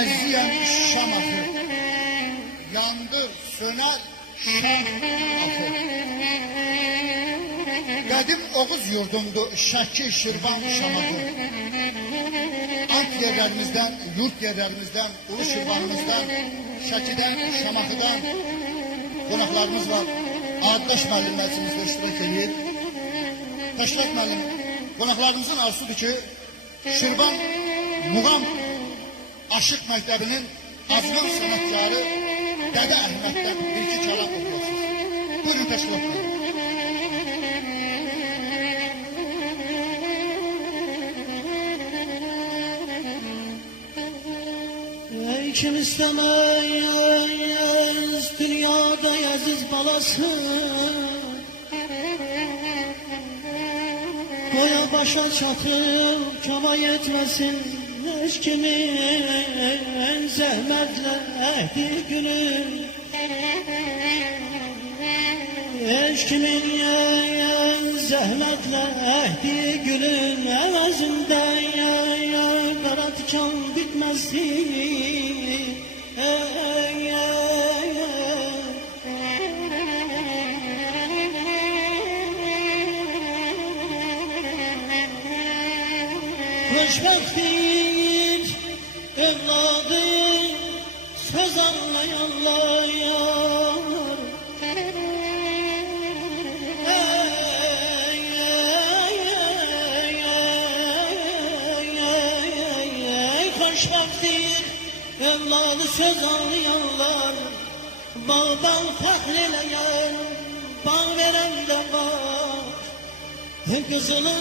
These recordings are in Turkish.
Əziyəm şam axır, yandır, sönər şam axır. Qədim Oğuz yurdumdu, Şəki, Şirvan, Şamaxı. Ant yerlərimizdən, yurt yerlərimizdən, Ulu Şirvanımızdan, Şəkidən, Şamaxıdan qonaqlarımız var. Addaş müəllim məclisimizdə iştirak edir. Təşrif müəllim, qonaqlarımızın arzusudur ki, Şirvan Muğam Aşıq Məktəbinin azman sənətkarı Dədə Əhməddən bir-iki kəlam oxuyasınız. Buyurun, təşrif edin. Kim istemez dünyada aziz balası, boya başa çatıp kama yetmesin hiç kimin zahmetle ehdi günü. Hiç kimin zahmetle ehdi günün evezinden kara diken bitmezsin. Hoşbektir evladı söz anlayanlar yar. Hoşbektir evladı söz anlayanlar, bağdan fahreleyen, bağ veren de var. Kızılı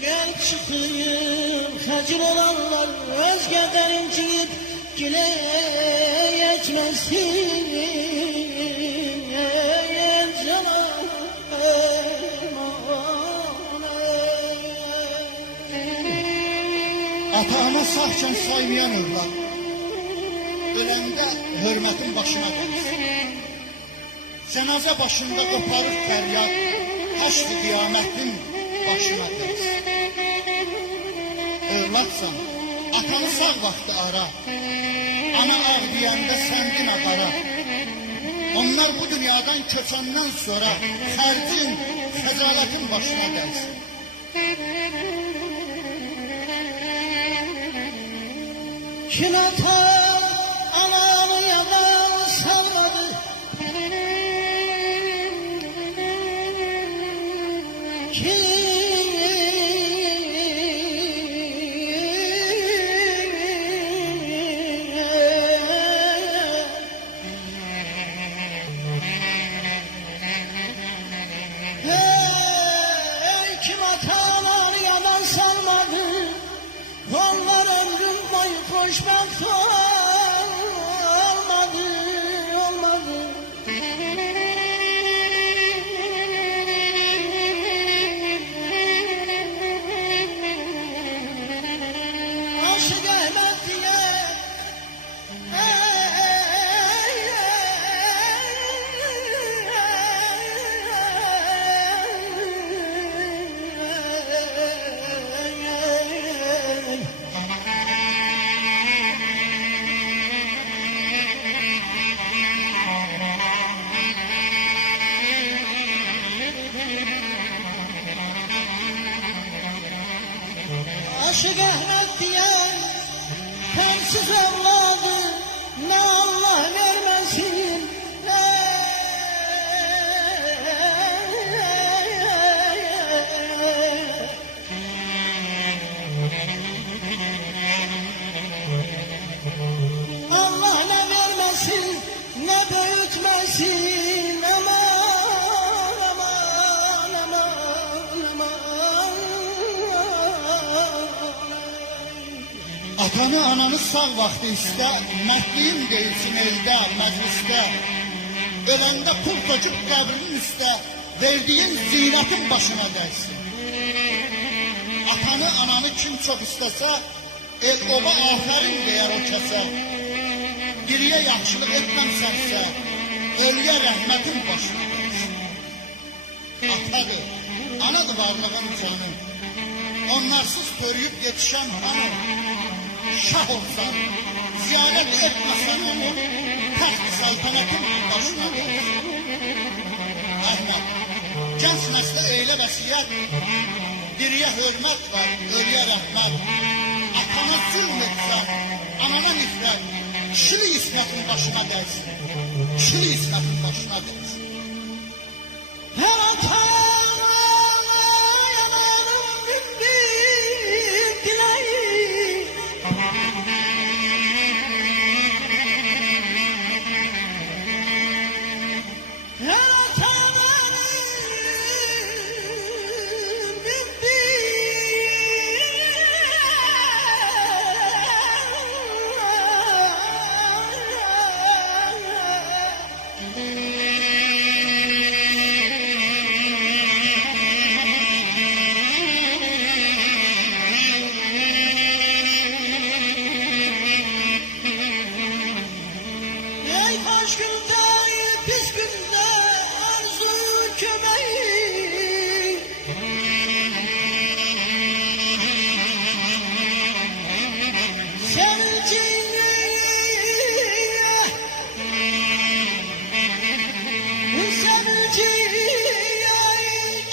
gel çıkayım, hacir olanlar özgeden inciyip gile yetmesin. Ata-ana sağken saymayan övlad, öləndə hörmətin başına dönürsün. Cənazə başında qoparır fəryad, həşr-i qiyamətin başına dönürsün. Övladsan, atanı sağ vaxtı ara, ana ağ deyəndə səndinə qara. Onlar bu dünyadan köçəndən sonra xərcin, xəcalətin başına dönürsün. Kim atar anamı yalan salmadı, kim atar yalan salmadı, onlar ömrüm boyu koşmak olmadı, olmadı. Aşık Ahmet diye Aşık Ahmet diyen tersiz evladı ne Allah vermesin, Allah ne vermesin ne büyütmesin. Aman aman aman aman. Atanı, ananı sağ vaxtı istə, məhdiyim deyilsin eldə, məclisdə. Öləndə pul töküb qəbrinin üstə, verdiyin zinətin başına dəysin. Atanı, ananı kim çox istəsə, el oba afərin deyər o kəsə. Diriyə yaxşılıq etməmsənsə, ölüyə rəhmətin başına dəysin. Atadır, anadır varlığım canım. Onlarsız törüyüp yetişen hanım. Şah olsan, ziyaret etmesen onu, taht saltanatın başına gelir. Ahmet, genç nesle öyle vəsiyyət, diriye hürmet var, ölüye rahmet. Atana zulm etsen, anana nifret, kişili İsmet'in başına dersin. Kişili İsmet'in başına dersin. Her atayanın bir dileği. Her atayanın bir ey taş günde, pis günde arzu kömeği. Seviciye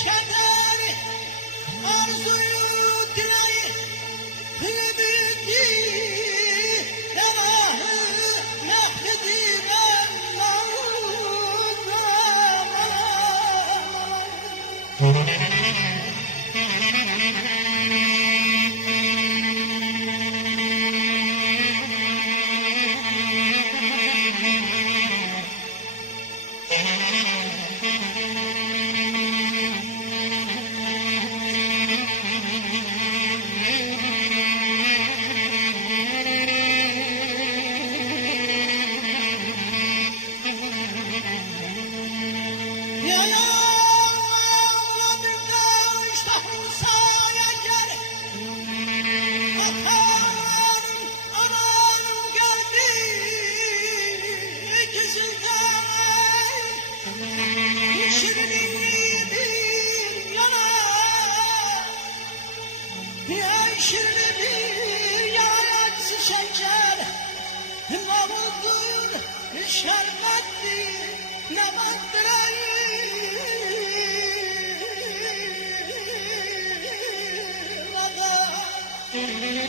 keder, arzuyu dileği, ümidi, devahı, nefreti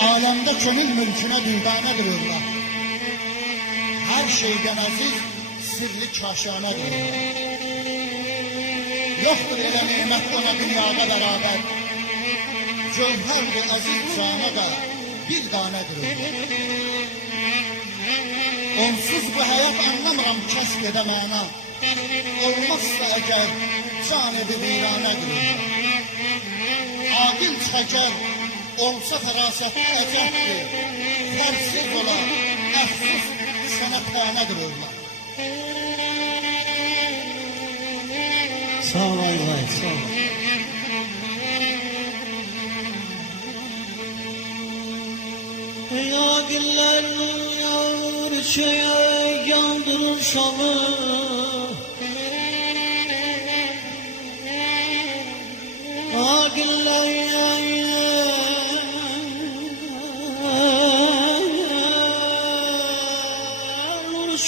Alemde kömür mülküne düganedir Allah. Her şeyden aziz, sirli kaşanedir Allah. Yoktur ele nimet ona dünyada beraber. Cevher-i aziz cana da bir tanedir Allah. Onsuz bu hayat anlamıram kəsb edə məna. Olmazsa əgər can edə viranədir Allah. Adil çəkər, olsa fərasətli əcəkdir. Fərsiz ola, əfsus sənətxanədir Allah. Sağ ol Allah, sağ ol. Yağgiller yağır çöğe yandırır Şam'ı. Yağgiller yağır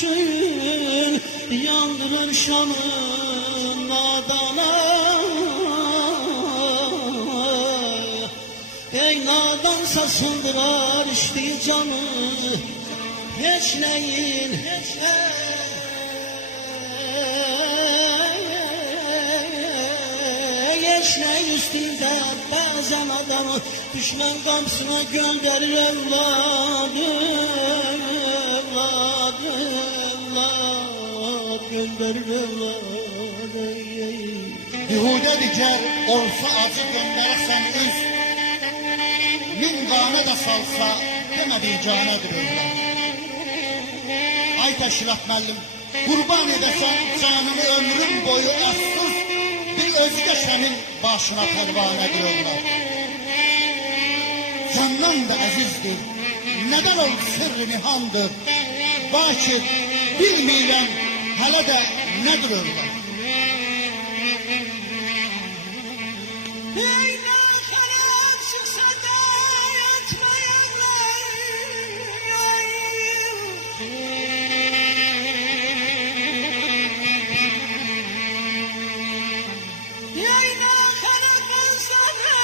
çöğe yandırır Şam'ı. Nadana, ey nadan sasıldırar işte canı. Hiç neyin, hiç neyin üstünde bazen adamı düşman kamsına gönderir evladım, gönderir evladım. Yuhude diker olsa acı göndersen üz. Min gane de salsa demediği canedir Allah. Ay təşkilat müəllim, qurban edəsən canımı ömrüm boyu əfsus, bir özgə sənin başına pərvanədir onlar. Candan da əzizdir, nədən ol sırrı nihandır. Bakir, bilməyəm, hələ də nədir onlar. Karan çıksa da yatmayanlar. Yayla karan sana.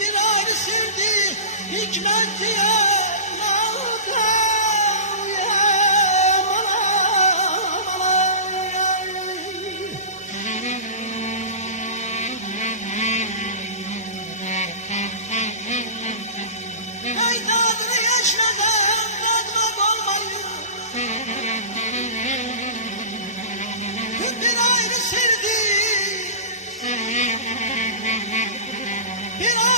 Bir ayrı sevdi hikmet diye Haydatını yaşladım dadmak olmayı. Bir ayrı sevdi, bir